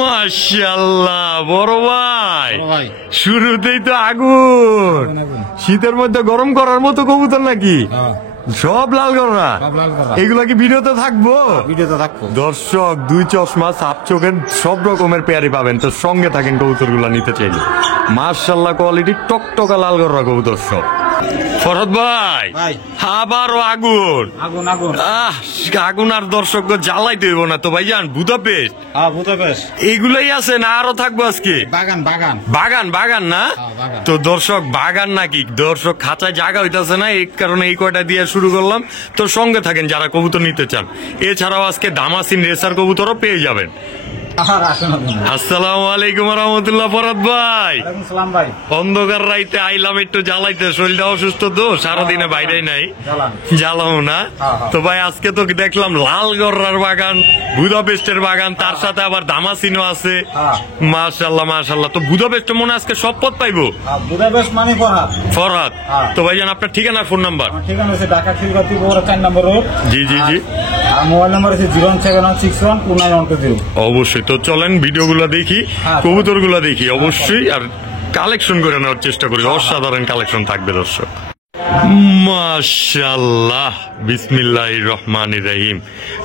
মাশাআল্লাহ বড় ভাই, শুরুতেই তো আগুন। শীতের মধ্যে গরম করার মতো কবুতর নাকি? সব লাল গররা। এগুলা কি ভিডিওতে থাকবো? ভিডিওতে থাকবো। দর্শক, দুই চশমা, সাপ চোখের সব রকমের পেয়ারি পাবেন, তো সঙ্গে থাকেন কবুতর গুলা নিতে চাইলে। মাশাআল্লাহ কোয়ালিটি টকটকা লাল গররা কবুতর সব। ফরহাদ ভাই, আবারও আগুন আগুন আগুন। আগুন আর দর্শক জ্বালাইতে হইব না তো ভাইজান? বুদাপেস্ট বুদাপেস্ট এইগুলাই আছে না আরো থাকবো আজকে? বাগান বাগান বাগান বাগান না তো দর্শক, বাগান নাকি দর্শক, খাঁচায় জায়গা হইতাছে না, এই কারণে এই কয়টা দিয়ে শুরু করলাম। তো সঙ্গে থাকেন যারা কবুতর নিতে চান। এছাড়াও আজকে দামাসিন রেসার কবুতরও পেয়ে যাবেন। আসসালামু আলাইকুম রহমতুল্লাহ। ফরহাদ ভাই, অন্ধকার রাইতে আইলাম একটু জ্বালাইতে, শরীরটা অসুস্থ তো, সারাদিনে বাইরে নাই, জ্বালাও না তো ভাই। আজকে তো দেখলাম লাল গররার বাগান, বুদাপেস্টের বাগান, তার সাথে আবার দামাসিনও আছে। মাশাআল্লাহ মাশাআল্লাহ। তো বুদাপেস্টে মনে আজকে সব পথ পাইবো? বুদাপেস্ট মানে ফরহাদ। তো ভাইজান আপনার ঠিকানা, ফোন নাম্বার? ঠিকানা হচ্ছে ঢাকা খিলগাঁও 4 নম্বর রোড। জি জি জি। আর মোবাইল নাম্বার হচ্ছে 071612912। অবশ্যই। তো চলেন ভিডিওগুলো দেখি, কবুতরগুলো দেখি অবশ্যই, আর কালেকশন করে নেওয়ার চেষ্টা করি। অসাধারণ কালেকশন থাকবে দর্শক। মাশাআল্লাহ, বিসমিল্লাহির রহমানির রহিম।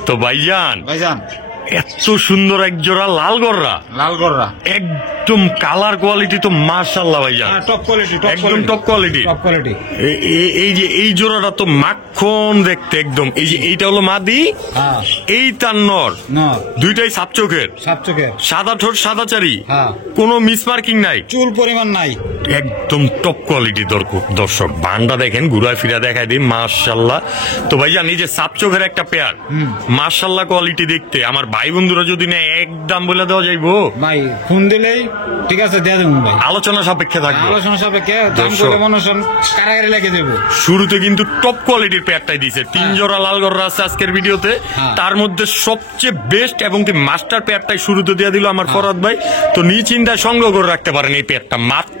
তো ভাইজান এত সুন্দর এক জোড়া লাল গররা, একদম কালার কোয়ালিটি তো মাশাআল্লাহ ভাইজান, টপ কোয়ালিটি, একদম টপ কোয়ালিটি। এই যে এই জোড়াটা তো মাখন দেখতে একদম। এই যে এইটা হলো মাদি, এই তার নর, দুইটাই সাপ চোখের, সাদা ঠোঁট, সাদা চারি, কোনো মিসমার্কিং নাই, চুল পরিমাণ নাই, একদম টপ কোয়ালিটি। দর্শক বান্ডা দেখেন, ঘুরায় ফিরা দেখাই দিই। মাশাআল্লাহ। তো ভাইজান এই যে সাপ চোখের একটা পেয়ার, মাশাআল্লাহ কোয়ালিটি দেখতে। আমার ভাই বন্ধুরা যদি না একদম বলে দেওয়া যাইবো ভাই, ফোন দিলেই ঠিক আছে দিয়ে দেবো ভাই, আলোচনা সাপেক্ষে থাকবে, আলোচনা সাপেক্ষে দাম করে মনোসন কারাগারে লেগে দেবো। শুরুতে কিন্তু টপ কোয়ালিটির পেয়ারটাই দিয়েছে। 3 জোড়া লাল গররা আছে আজকের ভিডিওতে, তার মধ্যে সবচেয়ে বেস্ট এবং কি মাস্টার পেয়ারটাই শুরুতে দিয়ে দিল আমার ফরহাদ ভাই। তো নিশ্চিন্তায় সংগ্রহ করে রাখতে পারেন এই পেয়ারটা, মাত্র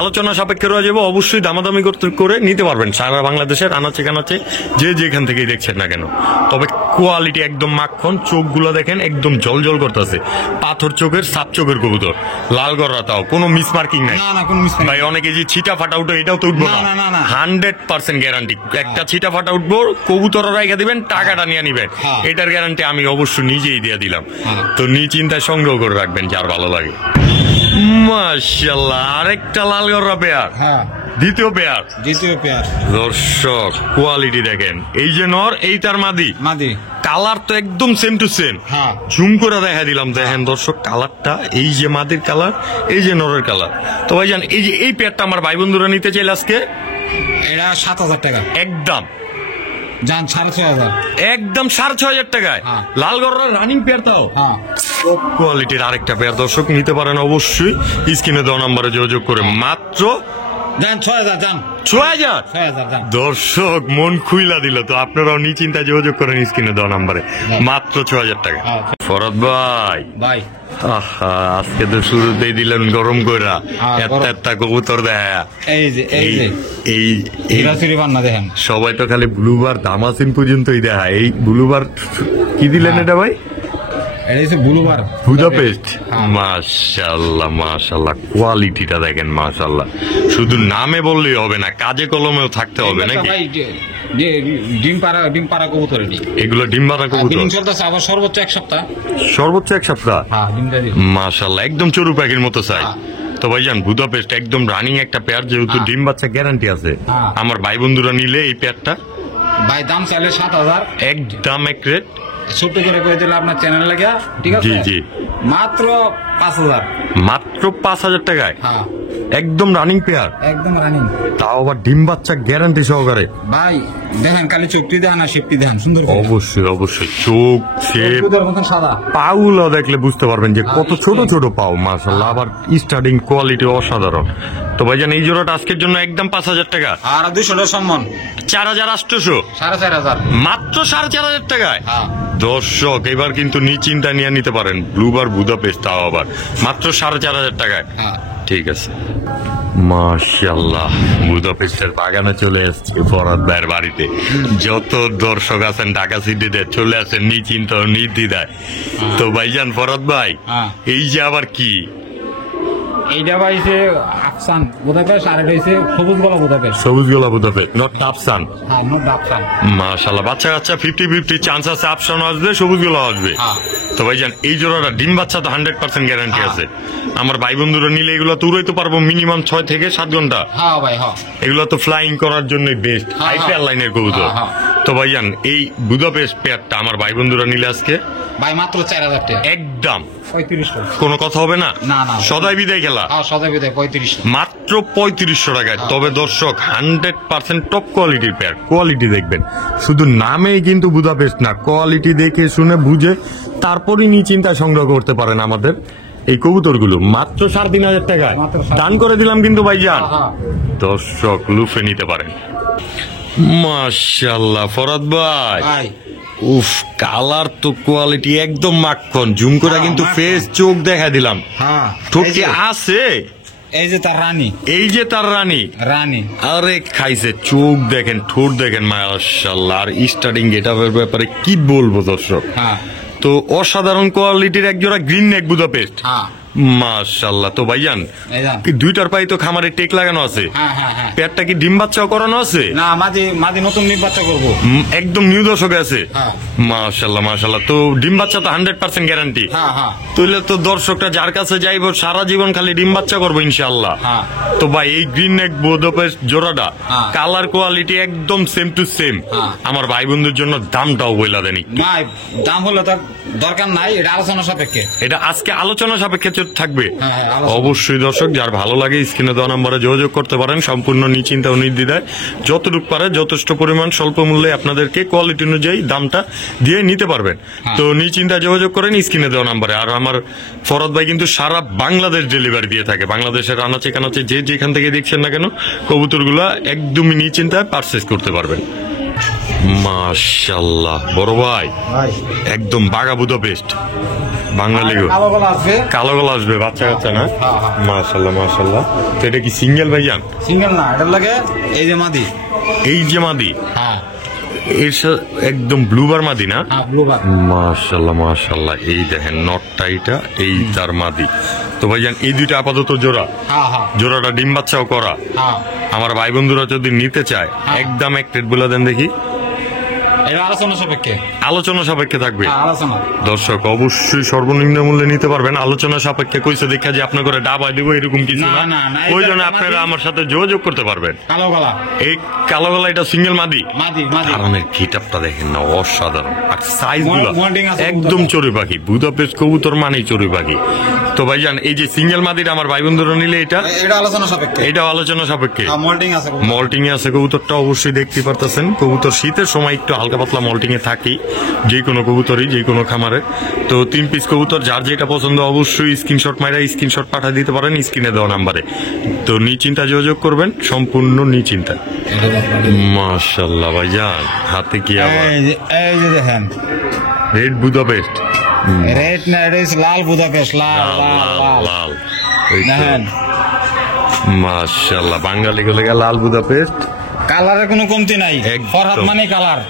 আলোচনা সাপেক্ষে রয়ে যাবো। অবশ্যই দামাদামি করে নিতে পারবেন সারা বাংলাদেশের আনাচে কানাচে, যে যেখান থেকেই দেখছেন না কেন। তবে কোয়ালিটি একদম মাখন, চোখগুলো দেখেন একদম জলজল করতেছে, পাথর চোখের, সাপ চোখের কবুতর, লাল গররা, তাও কোনো মিসমার্কিং নাই ভাই। অনেকে যে ছিটা ফাটা উঠো, এটাও তো উঠবো না, 100% গ্যারান্টি। একটা ছিটা ফাটা উঠবো, কবুতর রাইখা দিবেন, টাকাটা নিয়ে নিবেন, এটার গ্যারান্টি আমি অবশ্য নিজেই দিয়ে দিলাম। তো নিশ্চিন্তায় সংগ্রহ করে রাখবেন যার ভালো লাগে। মাশাআল্লাহ, আরেকটা লাল গররা পেয়ার, দ্বিতীয় পেয়ার। দর্শক কোয়ালিটি দেখেন, এই যে নর, এই তার মাদি, কালার তো একদম সেম টু সেম। জুম করে দেখা দিলাম, দেখেন দর্শক কালারটা, এই যে মাদির কালার, এই যে নরের কালার। তো ভাইজান এই যে এই পেয়ারটা আমার ভাই বন্ধুরা নিতে চাইলে আজকে এটা 7000 টাকা একদম, জান 6500, একদম 6500 টাকায় লাল গররা রানিং পেয়ার, তাও কোয়ালিটির আরেকটা পেয়ার। দর্শক নিতে পারেন অবশ্যই স্ক্রিনে দেওয়া নাম্বারে যোগাযোগ করে। মাত্র 6000। দর্শক মন খুইলা দিল, তো আপনারাও নিশ্চিন্তায় যোগাযোগ করেন স্ক্রিনে দেওয়া নাম্বারে, মাত্র 6000 টাকা। ফরহাদ ভাই, আজকে তো শুরুতেই দিলেন গরম কইরা, একটা কবুতর দেখা। সবাই তো খালি ব্লুবার দামাসিন পর্যন্তই দেখা, এই ব্লুবার কি দিলেন এটা ভাই? বুদাপেস্ট। মাশাআল্লাহ মাশাআল্লাহ, কোয়ালিটিটা দেখেন মাশাআল্লাহ। শুধু নামে বললেই হবে না, কাজে কলমেও থাকতে হবে নাকি? ডিম পাড়া কবুতর, এগুলো ডিম পাড়া কবুতর, সর্বোচ্চ 1 সপ্তাহ, সর্বোচ্চ 1 সপ্তাহ। মাশাআল্লাহ, একদম চড়ু পাখির মতো চাই। তো ভাইজান বুদাপেস্ট একদম রানিং একটা পেয়ার, যেহেতু ডিম বাচ্চা গ্যারান্টি আছে। আমার ভাই বন্ধুরা নিলে এই পেয়ারটা ভাই দাম চাইলে 7000, একদম এক রেট, ছোট করে করে দিলে আপনার চ্যানেল লাগা, ঠিক আছে? জি মাত্র 5000, মাত্র 5000 টাকায় একদম রানিং পেয়ার, একদম রানিং, তাও আবার ডিম বাচ্চা গ্যারান্টি সহকারে। ভাই দেখেন খালি চোখটি দেখেন আর শেপটি দেখেন, সুন্দর। অবশ্যই অবশ্যই, চোখ শেপ সাদা, পাগুলো দেখলে বুঝতে পারবেন যে কত ছোট ছোট পাও। মাশাআল্লাহ, আবার স্টার্টিং কোয়ালিটি অসাধারণ। তো ভাইজান এই জোড়াটা আজকের জন্য একদম 5000 টাকা, আর 200 টাকা সম্মান, 4800, 4500, মাত্র 4500 টাকায়। দর্শক এবার কিন্তু নিশ্চিন্তা নিয়ে নিতে পারেন ব্লুবার বুদাপেস্ট, তাও আবার মাত্র 4500 টাকায়। ঠিক আছে। মাশাআল্লাহ, বুদাপেস্টের বাগানে চলে এসেছে ফরহাদ ভাইয়ের বাড়িতে। যত দর্শক আছেন ঢাকা সিটিতে চলে আসেন নিশ্চিন্ত নির্দ্বিধায়। তো ভাইজান ফরহাদ ভাই, হ্যাঁ। এই যে আবার কি? এইটা পাইছে আফসান বুদাপেস্ট, আর এটা হইছে সবুজ গলা বুদাপেস্ট। সবুজ গোলা বুদাপেস্ট, নট আফসান। হ্যাঁ, নো আফসান। মাশাআল্লাহ, বাচ্চা কাচ্চা 50-50 চান্স আছে, আফসান আসবে, সবুজ গোলা আসবে। হ্যাঁ। তো ভাইজান এই জোড়াটা ডিম বাচ্চা তো 100% গ্যারান্টি হ্যাঁ। আছে। আমার ভাই বন্ধুরা নিলে এগুলো তো উড়াইতে পারবো মিনিমাম 6 থেকে 7 ঘন্টা। হ্যাঁ ভাই, হ্যাঁ। এগুলো তো ফ্লাইং করার জন্য বেস্ট, হ্যাঁ, হাই হ্যাঁ। ফেয়ার লাইনের কবুতর। হ্যাঁ, তো ভাইজান এই বুদাপেস্ট পেয়ারটা আমার ভাই বন্ধুরা নিলে আজকে ভাই মাত্র 4000 টাকা। একদম 35 টাকা। কোনো কথা হবে না। না, না। সদাই বিদায় খেলা হ্যাঁ, সদাই বিদায় 35 টাকা। মাত্র 3500 টাকায়। তবে দর্শক 100% টপ কোয়ালিটির পেয়ার, কোয়ালিটি দেখবেন। শুধু নামেই কিন্তু বুদাপেস্ট না, কোয়ালিটি দেখে শুনে বুঝে তারপরই নিয়ে চিন্তা সংগ্রহ করতে পারেন আমাদের এই কবুতরগুলো মাত্র 3500 টাকায় মাত্র 3500 দান করে দিলাম কিন্তু ভাইজান। হ্যাঁ। দর্শক লুফে নিতে পারেন। মাশাআল্লাহ ফরহাদ ভাই, ভাই উফ, কালার তো কোয়ালিটি একদম মাখন। জুম করে হ্যাঁ, কিন্তু মাখন। ফেস চোখ দেখা দিলাম। হ্যাঁ, ঠোঁটটি আছে, এই যে তার রানী। এই যে তার রানী। রানী আরে খাইছে, চোখ দেখেন, ঠোঁট দেখেন, মাশাআল্লাহ। আর স্টার্টিং গেটআপের ব্যাপারে কি বলবো দর্শক। হ্যাঁ, তো অসাধারণ কোয়ালিটির এক জোড়া গ্রিন নেক বুদাপেস্ট। হ্যাঁ, মাশাআল্লাহ। তো ভাইজান এই যান। কি দুইটার পাই তো খামারে টেক লাগানো আছে? হ্যাঁ, হ্যাঁ, হ্যাঁ। পেয়ারটা কি ডিম বাচ্চাও করানো আছে? না, মাঝে মাঝে নতুন নির্বাচন করবো। একদম নিউ দর্শক আছে। হ্যাঁ। মাশাআল্লাহ মাশাআল্লাহ। তো ডিম বাচ্চা তো 100% গ্যারান্টি। হ্যাঁ, হ্যাঁ। তাহলে তো দর্শকটা যার কাছে যাইবো সারা জীবন খালি ডিম বাচ্চা করবো ইনশাআল্লাহ। হ্যাঁ। তো ভাই এই গ্রিন নেক বুদাপেস্ট জোড়াটা হ্যাঁ। কালার কোয়ালিটি একদম সেম টু সেম। হ্যাঁ। আমার ভাই বন্ধুর জন্য দামটাও বইলা দেন একটু। না, দাম হলে তো দরকার নাই, এটা আলোচনা সাপেক্ষে। এটা আজকে আলোচনা সাপেক্ষে থাকবে। হ্যাঁ, হ্যাঁ, আলোচনা। অবশ্যই দর্শক যার ভালো লাগে স্ক্রিনে দেওয়া নম্বরে যোগাযোগ করতে পারেন। সম্পূর্ণ নিশ্চিন্তা ও নির্দ্বিধায় যতটুকু পারে যথেষ্ট পরিমাণ স্বল্প মূল্যে আপনাদেরকে কোয়ালিটি অনুযায়ী দামটা দিয়ে নিতে পারবেন। তো নিশ্চিন্তা যোগাযোগ করেন স্ক্রিনে দেওয়া নম্বরে। আর আমার ফরহাদ ভাই কিন্তু সারা বাংলাদেশ ডেলিভারি দিয়ে থাকে। বাংলাদেশের আনাচে কানাচে যে যেখান থেকে দেখছেন না কেন কবুতরগুলা একদমই নিশ্চিন্তায় পারচেজ করতে পারবেন। মাশাআল্লাহ বড় ভাই, ভাই একদম বাঘা বুদাপেস্ট বাঙালি গো। কালো গলা আছে। কালো গলা আসবে, বাচ্চা কাচ্চা না? হ্যাঁ, হ্যাঁ। মাশাআল্লাহ মাশাআল্লাহ। তো এটা কি সিঙ্গেল ভাইজান? সিঙ্গেল না, এটার লাগে এই যে মাদি। এই যে মাদি, হ্যাঁ, এর সাথে একদম ব্লুবার মাদি না? হ্যাঁ, ব্লু বার। মাশাআল্লাহ মাশাআল্লাহ। এই দেখেন নটটা, এটা এই তার মাদি। তো ভাইজান এই দুইটা আপাতত জোড়া, হ্যাঁ, হ্যাঁ, জোড়াটা ডিম বাচ্চাও করা। হ্যাঁ। আমার ভাই বন্ধুরা যদি নিতে চায় একদম এক রেট বলে দেন দেখি। এটা আলোচনা সাপেক্ষে। আলোচনা সাপেক্ষে থাকবে। হ্যাঁ, আলোচনা। দর্শক অবশ্যই সর্বনিম্ন মূল্যে নিতে পারবেন। আলোচনা সাপেক্ষে কইছে দেখা যে আপনার করে ডাবাই দিব এরকম কিছু না, না। না, না, ওই এটা জন্য মাদি। আপনারা আমার সাথে যোগাযোগ করতে পারবেন। কালো গলা এই কালো গলা এটা সিঙ্গেল মাদি। মাদি, মাদি। কারণের গেটআপটা দেখেন না, অসাধারণ। আর সাইজ গুলো মোল্ডিং আছে একদম কবুতরের। চড়ুই পাখি। বুদাপেস্ট কবুতর মানেই চড়ুই পাখি। তো ভাইজান এই যে সিঙ্গেল মাদিটা আমার ভাই বন্ধুরা নিলে এটা এটা আলোচনা সাপেক্ষে। এটাও আলোচনা সাপেক্ষে। মোল্ডিং আছে। মল্টিং এ আছে কবুতরটা, অবশ্যই দেখতে পারতেছেন। কবুতর শীতের সময় একটু হালকা পাতলা মল্টিং এ থাকি যে কোনো কবুতরই, যে কোনো খামারে। তো 3 পিস কবুতর যার যেটা পছন্দ অবশ্যই স্ক্রিনশট মাইরা স্ক্রিনশট পাঠিয়ে দিতে পারেন স্ক্রিনে দেওয়া নাম্বারে। তো নিশ্চিন্তা যোগাযোগ করবেন, সম্পূর্ণ নিশ্চিন্তা। মাশাআল্লাহ ভাইজান, হাতে কি আবার এই যে দেখেন রেড বুদাপেস্ট। রেড না, এটা হচ্ছে লাল বুদাপেস্ট। লাল লাল লাল লাল লাল লাল। এই তো। দেখেন মাশাআল্লাহ, বাঙালি গুলো লাল বুদাপেস্ট। কালারের কোনো কমতি নাই। একদম। ফরহাদ মানে কালার।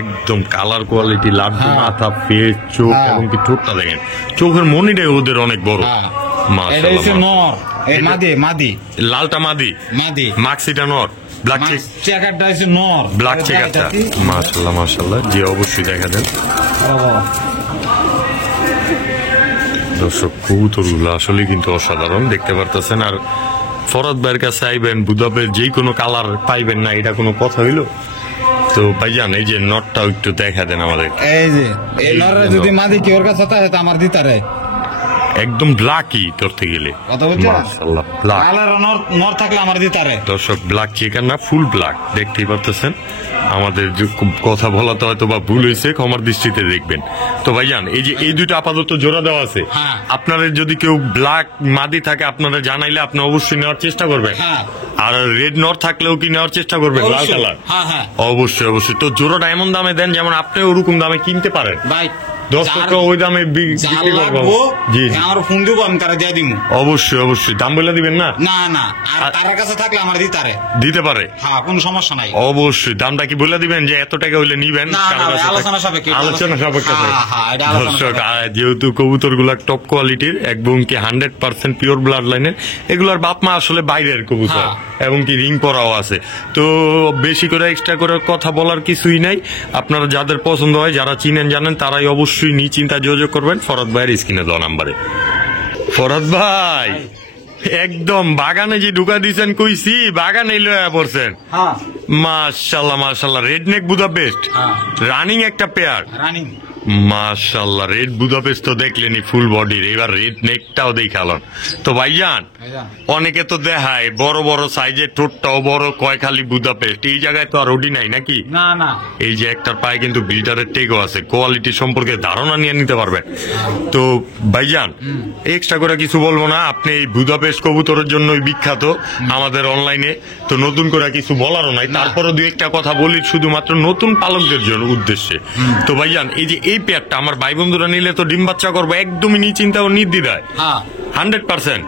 একদম কালার কোয়ালিটি, লাড্ডু হ্যাঁ। মাথা, ফেস, চোখ হ্যাঁ। এবং কি ঠোঁটটা দেখেন। চোখের মনিটাই ওদের অনেক বড়। হ্যাঁ। এটা মাশাআল্লাহ হচ্ছে মাশাআল্লাহ। নর। এই এটা- মাদি, মাদি, লালটা মাদি, মাদি। মাক্সিটা নর, ব্ল্যাক চেক, চেকারটা হচ্ছে নর। ব্ল্যাক চেকারটা। মাশাআল্লাহ মাশাআল্লাহ, জি অবশ্যই দেখা দেন। দর্শক কবুতরগুলো আসলে কিন্তু অসাধারণ দেখতে পারতেছেন। আর ফরহাদ ভাইয়ের কাছে আইবেন বুদাপেস্ট যে কোনো কালার পাইবেন না, এটা কোনো কথা হইলো? তো ভাইজান এই যে নটটাও একটু দেখা দেন আমাদের। এই যে এই এই নরের যে যদি নর। মাদি কি ওর কাছে থাকে তো আমার দিতারে। একদম ব্ল্যাকই ধরতে গেলে। কথা বলছো? মাশাআল্লাহ ব্ল্যাক। কালার নর নর থাকলে আমার দিতারে। দর্শক ব্ল্যাক চিকেন না, ফুল ব্ল্যাক দেখতেই পারতেছেন। আমাদের যে কথা বলাতে হয়তো বা ভুল হয়েছে, ক্ষমার দৃষ্টিতে দেখবেন। তো ভাইজান এই যে এই দুটো আপাতত জোড়া দেওয়া আছে, হ্যাঁ। আপনাদের যদি কেউ ব্ল্যাক মাদি থাকে আপনারা জানাইলে আপনি অবশ্যই নেওয়ার চেষ্টা করবেন। হ্যাঁ। আর রেড নর থাকলেও কি নেওয়ার চেষ্টা করবেন লাল অবশ্যই। কালার? হ্যাঁ, হ্যাঁ। অবশ্যই অবশ্যই। তো জোড়াটা এমন দামে দেন যেমন আপনি ওরকম দামে কিনতে পারেন। ভাই দর্শকরা ওই দামে বিক্রি করবো। জি জি আমার ফোন দিব, আমি তারা দিয়ে দিব। অবশ্যই অবশ্যই দাম বলে দিবেন না? না না, আর তার কাছে থাকলে আমার দিতে পারে। হ্যাঁ, কোনো সমস্যা নাই। অবশ্যই দামটা কি বলে দিবেন যে এত টাকা হইলে নিবেন? না, না, আলোচনা সাপেক্ষে। আলোচনা সাপেক্ষে। হ্যাঁ, এটা আলোচনা দর্শক সাপেক্ষে। যেহেতু কবুতর গুলা টপ কোয়ালিটির এবং কি 100% পিওর ব্লাড লাইনের, এগুলার বাপ মা আসলে বাইরের কবুতর এবং কি রিং পরাও আছে, তো বেশি করে এক্সট্রা করে কথা বলার কিছুই নাই। আপনারা যাদের পছন্দ হয়, যারা চিনেন জানেন, তারাই অবশ্যই নিশ্চিন্তা যোগাযোগ করবেন ফরহাদ ভাইয়ের স্ক্রিনে দেওয়া নাম্বারে। ফরহাদ ভাই একদম বাগানে যে ঢুকা দিয়েছেন কইছি, বাগানে লয়া পড়ছেন। হ্যাঁ মাশাআল্লাহ মাশাআল্লাহ, রেড নেক বুদাপেস্ট রানিং একটা পেয়ার। রানিং মাশাআল্লাহ, রেড বুদাপেস্ট তো দেখলেনি ফুল বডির, এবার রেড নেকটাও দেখালন। তো ভাইজান অনেকে তো দেখায় বড় বড় সাইজের, ঠোঁটটাও বড়, কয় খালি বুদাপেস্ট, এই জায়গায় তো আর ওডি নাই নাকি? না না, এই যে একটার পায়ে কিন্তু বিল্ডারের টেগও আছে, কোয়ালিটি সম্পর্কে ধারণা নিয়ে নিতে পারবেন। তো ভাইজান এক্সট্রা করে কিছু বলবো না, আপনি এই বুদাপেস্ট কবুতরের জন্যই বিখ্যাত আমাদের অনলাইনে, তো নতুন করে কিছু বলারও নাই। তারপরে দুই একটা কথা বলি শুধুমাত্র নতুন পালকদের জন্য উদ্দেশ্যে। তো ভাইজান এই যে এই পেয়ারটা আমার ভাই বন্ধুরা নিলে তো ডিম বাচ্চা করবো একদমই নিশ্চিন্তা ও নির্দ্বিধায় 100%।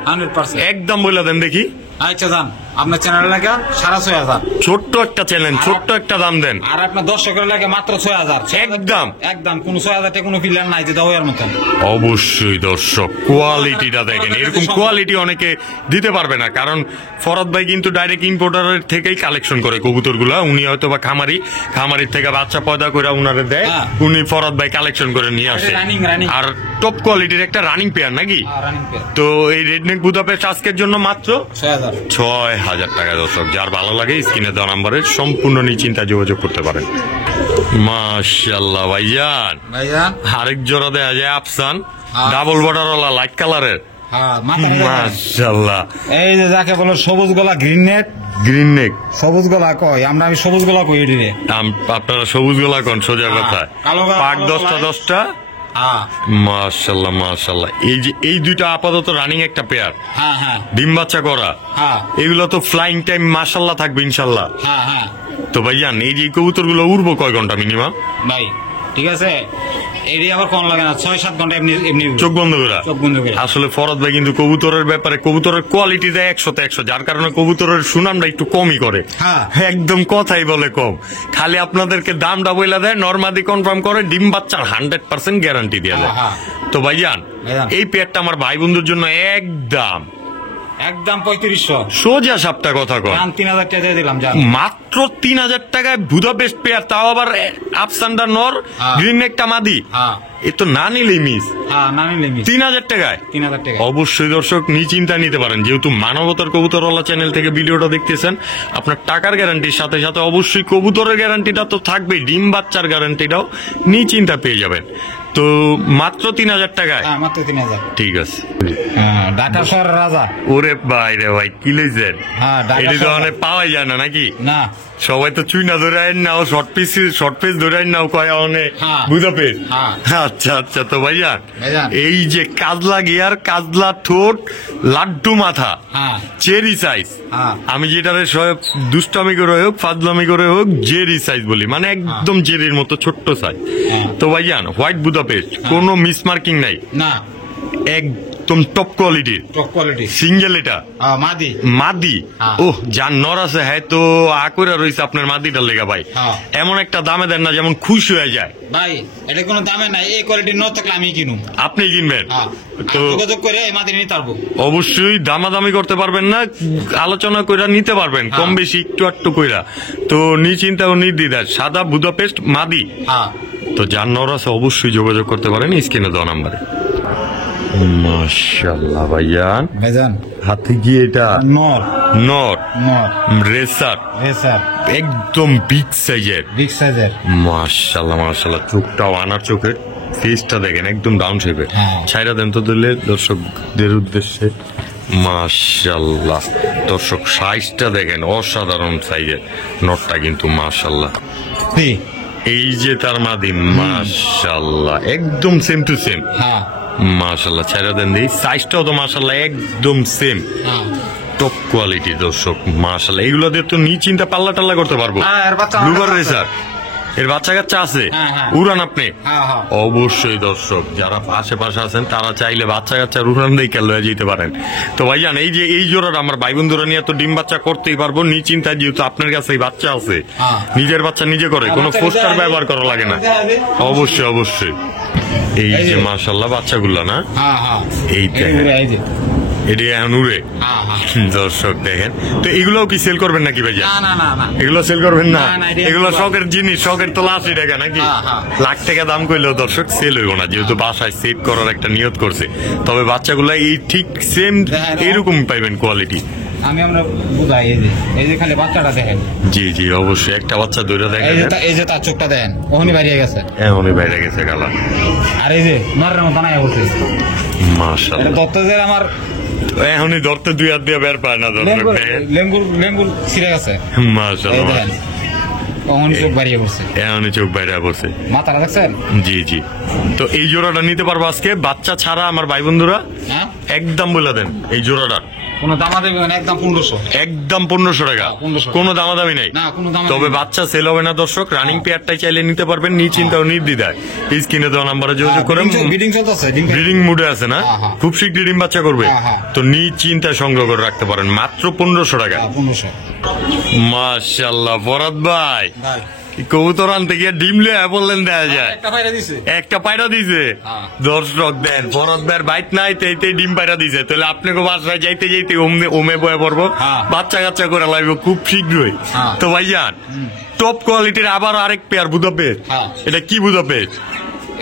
একদম বলে দেন দেখি। আচ্ছা দাম আপনার চ্যানেল লাগে 6,500। ছোট্ট একটা চ্যালেঞ্জ, ছোট্ট একটা দাম দেন। আর আপনার দর্শকের লাগে মাত্র 6,000। একদম একদম কোনো 6,000 কোনো ফিলার নাই যে দাও এর মতন। অবশ্যই দর্শক কোয়ালিটিটা দেখেন, এরকম কোয়ালিটি অনেকে দিতে পারবে না, কারণ ফরহাদ ভাই কিন্তু ডাইরেক্ট ইম্পোর্টারের থেকেই কালেকশন করে কবুতরগুলা। উনি হয়তো বা খামারির থেকে বাচ্চা পয়দা করে উনারে দেয়, উনি ফরহাদ ভাই কালেকশন করে নিয়ে আসে। আর টপ কোয়ালিটির একটা রানিং পেয়ার নাকি? তো এই রেডনেক বুদাপেস্ট আজকের জন্য মাত্র 6,000 টাকা। দর্শক যার ভালো লাগে স্ক্রিনে দেওয়া নাম্বারে সম্পূর্ণ নিশ্চিন্তা যোগাযোগ করতে পারেন। মাশাআল্লাহ ভাইজান, আরেক জোড়া দেয়া যায় আফসান, ডাবল বর্ডার ওয়ালা লাইট কালারের। মাশাআল্লাহ, এই যে যাকে বলো সবুজ গলা গ্রিন নেক, সবুজ গলা কয়, আমি সবুজ গলা কই রে। আপনারা সবুজ গলা কোন সোজা কথায়, পাক 10টা। মাশাআল্লাহ মাশাআল্লাহ, এই যে এই দুইটা আপাতত রানিং একটা পেয়ার, ডিম বাচ্চা করা, এগুলো তো ফ্লাইং টাইম মাশাআল্লাহ থাকবে ইনশাআল্লাহ। তো ভাইজান এই যে কবুতর গুলো উড়বো কয় ঘন্টা মিনিমাম? ভাই ঠিক আছে, এরই আবার কোন লাগে না, 6-7 ঘন্টা এমনি চোখ বন্ধ করে। আসলে ফরহাদ ভাই কিন্তু কবুতরের ব্যাপারে কবুতরের কোয়ালিটি দেয় 100তে 100, যার কারণে কবুতরের সুনামটা একটু কমই করে। একদম কথাই বলে কম, খালি আপনাদেরকে দামটা বইলা দেয়, নরমাদি কনফার্ম করে, ডিম বাচ্চার 100% গ্যারান্টি দিয়ে দেয়। তো ভাইজান এই পেয়ারটা আমার ভাই বন্ধুর জন্য একদম 3500 সোজা সাপটা কথা কয়, 3,000 টাকা দিয়ে দিলাম। মাত্র 3,000 টাকায় বুদাপেস্ট পেয়ার, তাও আবার আফসানটা নর, গ্রিন একটা মাদি। এ তো না নিলেই মিস। 3,000 টাকায় অবশ্যই দর্শক নিশ্চিন্তা নিতে পারেন, যেহেতু মানবতার কবুতরওয়ালা চ্যানেল থেকে ভিডিওটা দেখতেছেন। আপনার টাকার গ্যারান্টির সাথে সাথে অবশ্যই কবুতরের গ্যারান্টিটা তো থাকবেই, ডিম বাচ্চার গ্যারান্টিটাও নিশ্চিন্তা পেয়ে যাবেন। তো মাত্র 3,000 টাকায়, মাত্র 3,000। ঠিক আছে। ঢাকা শহরের রাজা। ওরে ভাই রে ভাই, কি লইছেন? এটি তো অনেক পাওয়াই যায় না নাকি? না, সবাই তো চুইনা ধরে আইন নাও, শর্ট পিস ধরে আইন নাও, কয় অনেক বুদাপেস্ট। আচ্ছা আচ্ছা, তো ভাইয়া এই যে কাজলা গিয়ার, কাজলা ঠোঁট, লাড্ডু মাথা, চেরি সাইজ, আমি যেটারে দুষ্টামি করে হোক ফাজলামি করে হোক জেরি সাইজ বলি, মানে একদম জেরির মতো ছোট্ট সাইজ। তো ভাইজান হোয়াইট বুদাপেস্ট, কোনো মিসমার্কিং নাই, একদম টপ কোয়ালিটির, সিঙ্গেল, এটা মাদি। ওহ যার নর আছে, হ্যাঁ তো আকরা রয়েছে আপনার মাদিটার লেগা ভাই। এমন একটা দামে দেন না যেমন খুশি হয়ে যায় ভাই, এটা কোনো দামে নাই, এই কোয়ালিটির নর থাকলে আমি কিনুম। আপনি কিনবেন তো যোগাযোগ করে এই মাদি নিতে পারবো। অবশ্যই দামাদামি করতে পারবেন না, আলোচনা কইরা নিতে পারবেন, কম বেশি একটু কইরা। তো নিশ্চিন্তা ও নির্দ্বিধায় সাদা বুদাপেস্ট মাদি। তো যার নর আছে অবশ্যই যোগাযোগ করতে পারেন স্ক্রিনে দেওয়া নাম্বারে। মাশাআল্লাহ ভাইজান, হাতে গিয়ে এটা নর রেসার, একদম বিগ সাইজের। মাশাআল্লাহ মাশাআল্লাহ, চোখটাও আনার চোখের, ফেসটা দেখেন একদম ডাউন শেপের। ছাইরা দেন তো দিলে দর্শকদের উদ্দেশ্যে। মাশাআল্লাহ দর্শক, সাইজটা দেখেন অসাধারণ সাইজের, নটটা কিন্তু মাশাআল্লাহ। এই যে তার মাদি, মাশাআল্লাহ একদম সেম টু সেম। মাশাআল্লাহ, ছাইরা দেন দিই, সাইজটাও তো মাশাআল্লাহ একদম সেম, টপ কোয়ালিটি দর্শক। মাশাআল্লাহ এগুলো দিয়ে তো নিশ্চিন্তা পাল্লা টাল্লা করতে পারবো। ব্লুবার রেসার এর বাচ্চা কাচ্চা আছে? হ্যাঁ, হ্যাঁ। উড়ান আপনি? হ্যাঁ, হ্যাঁ। অবশ্যই দর্শক যারা আশেপাশে আছেন তারা চাইলে বাচ্চা কাচ্চা উড়ান দিয়ে লয়ে যেতে পারেন। তো ভাইজান এই যে এই জোড়াটা আমার ভাই বন্ধুরা নিয়ে তো ডিম বাচ্চা করতেই পারবো নিশ্চিন্তায়, যেহেতু আপনার কাছে এই বাচ্চা আছে, হ্যাঁ। নিজের বাচ্চা নিজে করে, কোনো বাচ্চা পোস্টার নিজে ব্যবহার করা লাগে না। অবশ্যই অবশ্যই। এই এই যে যে। মাশাআল্লাহ বাচ্চাগুলো না, হ্যাঁ, হ্যাঁ। এই দেখেন। এই যে। এটি এখন উড়ে। হ্যাঁ, হ্যাঁ। দর্শক দেখেন, তো এগুলোও কি সেল করবেন নাকি ভাইজান? না, না, না, না। এগুলো সেল করবেন না? না, না, এটা এগুলো একদম শখের জিনিস, শখের তো 80 টাকা নাকি? হ্যাঁ, হ্যাঁ। লাখ টাকা দাম কইলেও দর্শক সেল হইব না, যেহেতু বাসায় সেট করার একটা নিয়ত করছে। তবে বাচ্চাগুলো এই ঠিক সেম দেখেন, এরকম পাইবেন কোয়ালিটি। আমরা বুঝাই এই যে খালি বাচ্চাটা দেখেন। জি জি অবশ্যই, একটা বাচ্চা ধরে দেখেন। এই যে তার চোখটা দেখেন, ওখানে বাড়িয়ে গেছে। এমনই বাইরে গেছে গালা। আর এই যে নরের মতো নাই বলছে, মাশাআল্লাহ। দত্তদের আমার এখনই ধরতে 2 হাত দিয়ে বের পায় না দর্শক দেখেন। লেঙ্গুর ছিঁড়ে গেছে। এই মাশাআল্লাহ। দেখেন, ওখানে চোখ বাড়িয়ে পড়ছে, এখনই চোখ বাইরে পড়ছে। মাথাটা দেখছেন? জি জি। তো এই জোড়াটা নিতে পারবো আজকে বাচ্চা ছাড়া আমার ভাই বন্ধুরা? হ্যাঁ। একদম বলে দেন এই জোড়াটা। কোনো দামা দেবে না, একদম 1500। একদম 1500 টাকা। 1500 কোনো দামাদামি নাই। না, কোনো দামাদামি তবে নেই। বাচ্চা সেল হবে না দর্শক, রানিং পেয়ারটাই চাইলে নিতে পারবেন নিশ্চিন্তা ও নির্দ্বিধায়। স্ক্রিনে দেওয়া নাম্বারে যোগাযোগ করেন। ব্রিডিং চলতেছে, ব্রিডিং মুডে আছে না, হ্যাঁ, হ্যাঁ। খুব শীঘ্রই ডিম বাচ্চা করবে। হ্যাঁ, হ্যাঁ। তো নিশ্চিন্তায় সংগ্রহ করে রাখতে পারেন মাত্র 1500 টাকা। 1500। মাশাআল্লাহ ফরাদ ভাই, ভাই কবুতর আনতে গিয়ে ডিম লিয়ে বললেন দেয়া যায়। একটা পায়রা দিছে। একটা পায়রা দিছে। হ্যাঁ। দর্শক দেন ফরদ ভাইয়ের বাইক নাই তেইতে ডিম পায়রা দিছে, তাহলে আপনাকে বাসায় যাইতে যাইতে ওমে বয়ে পড়বো, হ্যাঁ। বাচ্চা কাচ্চা করে লাগবে খুব শীঘ্রই। হ্যাঁ। তো ভাইজান টপ কোয়ালিটির আবার আরেক পেয়ার বুদাপেস্ট। হ্যাঁ। এটা কি বুদাপেস্ট?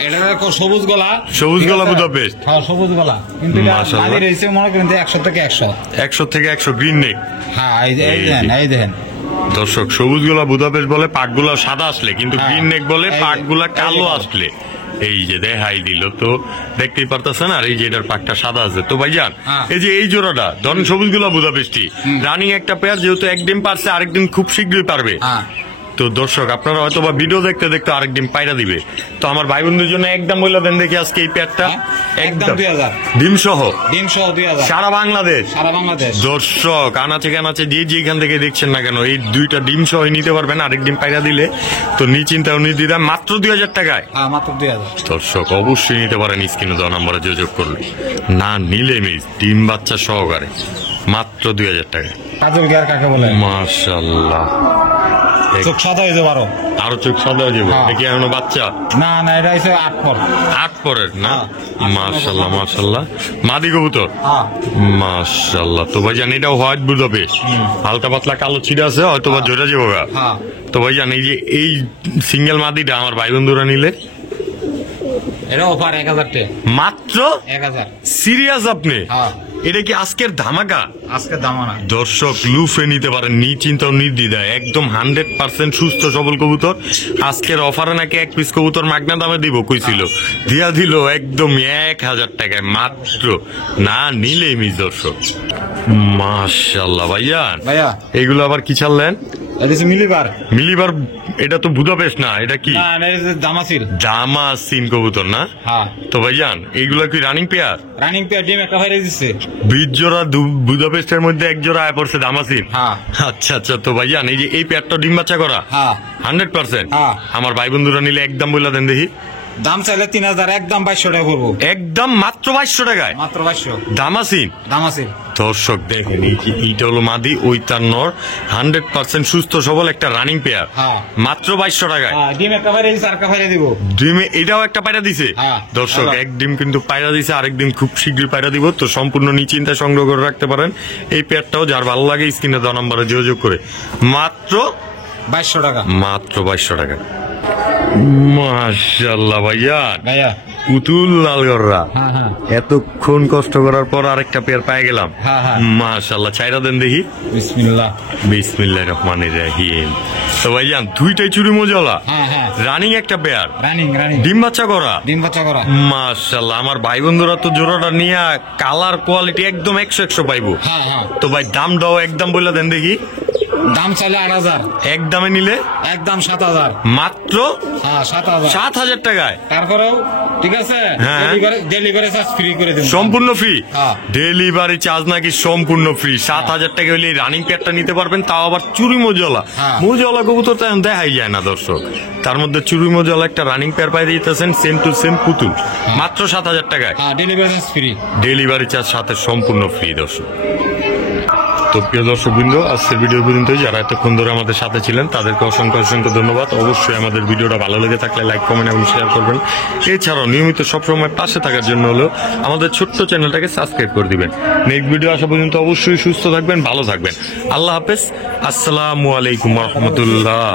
এটা দেখো সবুজ গলা। সবুজ ঠিক গলা আছে? বুদাপেস্ট। হ্যাঁ, সবুজ গলা। কিন্তু এটা মাশাআল্লাহ। মাদি রয়েছে মনে করেন যে 100 থেকে 100। 100 থেকে 100 গ্রিন নেক। হ্যাঁ, এই এই দেখেন, যে। এই দেখেন। দর্শক সবুজ গোলা বুদাপেস্ট বলে পাকগুলা সাদা আসলে, কিন্তু হ্যাঁ। গ্রিন নেক বলে এই যে, পাকগুলা এই যে কালো বলে। আসলে। এই যে দেখাই দিল তো, দেখতেই পারতেছেন। আর এই যে এটার পাকটা সাদা আছে। তো ভাইজান হ্যাঁ। এই যে এই জোড়াটা ধরেন সবুজ গোলা বুদাপেস্টি রানিং একটা পেয়ার, যেহেতু একদিন পারছে আরেকদিন খুব শীঘ্রই পারবে। হ্যাঁ। তো দর্শক আপনারা হয়তো বা ভিডিও দেখতে দেখতে আরেকদিন পায়রা দিবে। তো আমার ভাই বন্ধুর জন্য একদম বলে দেন দেখি আজকে এই পেয়ারটা। হ্যাঁ, একদম 2000। ডিম সহ ডিম সহ 2000। সারা বাংলাদেশ। সারা বাংলাদেশ। দর্শক আনাচে কানাচে যে যেখান থেকে দেখছেন না কেন, এই দুইটা ডিম সহ নিতে পারবেন আরেক ডিম পায়রা দিলে। তো নিশ্চিন্তা ও নির্দ্বিধায় মাত্র 2000 টাকায়। হ্যাঁ, মাত্র 2000। দর্শক অবশ্যই নিতে পারেন স্ক্রিনে দেওয়া নাম্বারে যোগাযোগ করলে। না নিলে মিস ডিম বাচ্চা সহকারে মাত্র 2000 টাকা। কাজল গিয়ার কাকে বলে? মাশাআল্লাহ। চোখ সাদা হয়ে যাবে আরো। আরো চোখ সাদা হয়ে যাবে। হ্যাঁ। এটা কি এখনো বাচ্চা? না, না, এটা হচ্ছে 8 পর। 8 পরের না? হ্যাঁ। মাশাআল্লাহ মাশাআল্লাহ। মাদি কবুতর। হ্যাঁ। মাশাআল্লাহ। তো ভাই জানি এটা হোয়াইট বুদাপেস্ট, হালকা পাতলা কালো ছিটা আছে, হয়তো বা জোরে যাবো গা। হ্যাঁ। তো ভাই জানি যে এই সিঙ্গেল মাদিটা আমার ভাই বন্ধুরা নিলে এটা অফার 1000 টাকা। মাত্র 1000। সিরিয়াস আপনি? হ্যাঁ। এটা কি আজকের ধামাকা? আজকে দাম না। দর্শক লুফে নিতে পারেন নিশ্চিন্তা ও নির্দ্বিধায়, একদম 100% সুস্থ সবল কবুতর। আজকের অফারে নাকি এক পিস কবুতর মাগনা দামে দিব কইছিল, দিয়া দিল একদম 1000 টাকায় মাত্র। না নিলে মিস দর্শক। মাশাআল্লাহ ভাইয়ান, ভাইয়া এগুলো আবার কি ছাড়লেন? এটা হচ্ছে মিলিবার। মিলিবার? এটা তো বুদাপেস্ট না, এটা কি? না, এটা হচ্ছে দামাসিল। দামাসিন কবুতর না? হ্যাঁ। তো ভাইজান এইগুলো কি রানিং পেয়ার? রানিং পেয়ার ডিম একটা বাইরে দিচ্ছে। 20 জোড়া বুদাপেস্টের মধ্যে এক জোড়া আয় পড়ছে দামাসিন। হ্যাঁ। আচ্ছা আচ্ছা। তো ভাইজান এই যে এই পেয়ারটা ডিম বাচ্চা করা? হ্যাঁ। 100%? হ্যাঁ। আমার ভাই বন্ধুরা নিলে একদম বলে দেন দেখি। দাম চাইলে 3000, একদম 2200 টাকা করবো। একদম মাত্র 2200 টাকায় মাত্র 2200। দামাসিন। দামাসিল। দর্শক দেখেন এই যে এইটা হলো মাদি, ওই তার নর, 100% সুস্থ সবল একটা রানিং পেয়ার। হ্যাঁ। মাত্র 2200 টাকায়। হ্যাঁ, ডিম একটা বাইরে দিচ্ছে, আর একটা বাইরে দিব। ডিমে এটাও একটা পায়রা দিছে। হ্যাঁ। দর্শক ভালো। এক ডিম কিন্তু পায়রা দিছে, আরেক ডিম খুব শীঘ্রই পায়রা দিব। তো সম্পূর্ণ নিশ্চিন্তা সংগ্রহ করে রাখতে পারেন এই পেয়ারটাও, যার ভালো লাগে স্ক্রিনে দেওয়া নাম্বারে যোগাযোগ করে মাত্র 2200 টাকা। মাত্র 2200 টাকা। মাশাআল্লাহ ভাইয়ান, ভাইয়া। পুতুল লালগররা হ্যাঁ, হ্যাঁ। এতক্ষণ কষ্ট করার পর আরেকটা পেয়ার পেয়ে গেলাম। হ্যাঁ, হ্যাঁ। মাশাআল্লাহ। চাইরা দেন দেখি। বিসমিল্লাহ। বিসমিল্লাহির রহমানির রহিম। তো ভাইজান দুইটাই চুরি মজলা, হ্যাঁ, হ্যাঁ। রানিং একটা পেয়ার, রানিং। ডিম বাচ্চা করা। ডিম বাচ্চা করা। মাশাআল্লাহ। আমার ভাই বন্ধুরা তো জোড়াটা নিয়ে কালার কোয়ালিটি একদম 100 পাইবো। হ্যাঁ, হ্যাঁ। তো ভাই দাম দাও একদম বলে দেন দেখি। দাম চাইলে 8,000, এক দামে নিলে একদম 7,000। মাত্র হ্যাঁ 7,000। 7,000 টাকায় তারপরেও ঠিক আছে, হ্যাঁ। ডেলিভারি চার্জ ফ্রি করে দিন। সম্পূর্ণ ফ্রি। হ্যাঁ। ডেলিভারি চার্জ নাকি সম্পূর্ণ ফ্রি। 7,000 টাকা হলে রানিং পেয়ারটা নিতে পারবেন, তাও আবার চুরি মজলা। হ্যাঁ। মজলা কবুতর তো এখন দেখাই যায় না দর্শক, তার মধ্যে চুরি মজলা একটা রানিং পেয়ার পাই দিতেছেন, সেম টু সেম পুতুল, মাত্র 7,000 টাকায়। হ্যাঁ delivery charge free. Delivery charge সাথে সম্পূর্ণ ফ্রি দর্শক। তো প্রিয় দর্শক বৃন্দ, আজকের ভিডিও পর্যন্ত যারা এতক্ষণ ধরে আমাদের সাথে ছিলেন তাদেরকে অসংখ্য অসংখ্য ধন্যবাদ। অবশ্যই আমাদের ভিডিওটা ভালো লেগে থাকলে লাইক, কমেন্ট এবং শেয়ার করবেন। এছাড়াও নিয়মিত সবসময় পাশে থাকার জন্য হলেও আমাদের ছোট্ট চ্যানেলটাকে সাবস্ক্রাইব করে দিবেন। নেক্সট ভিডিও আসা পর্যন্ত অবশ্যই সুস্থ থাকবেন, ভালো থাকবেন। আল্লাহ হাফেজ, আসসালামু আলাইকুম রহমতুল্লাহ।